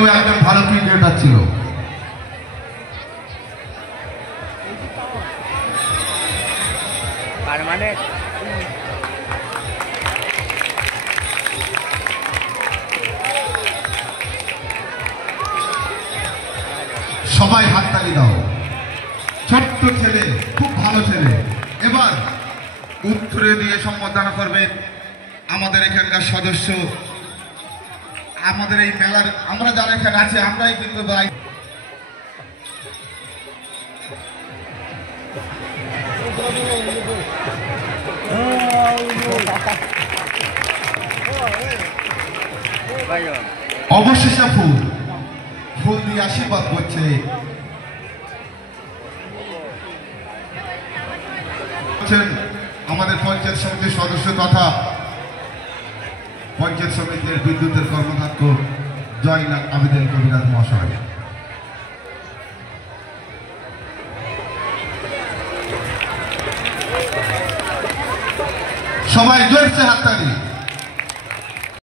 সেও একজন ভালো ক্রিকেটার ছিল। সবাই হাততালি দাও। ছোট্ট ছেলে, খুব ভালো ছেলে। এবার উত্তরে দিয়ে সম্বোধনা করবেন আমাদের এখানকার সদস্য। আমাদের এই মেলার আমরা যারা এখানে আছে আমরাই কিন্তু অবশেষে ফুল দিয়ে আশীর্বাদ করছে। আমাদের পঞ্চায়েত সমিতির সদস্য তথা পঞ্চায়েত সমিতির বিদ্যুতের কর্মদক্ষ জয়নাথ আবেদন কবিরাজ মহাশয়। সবাই জোরছে হাততালি।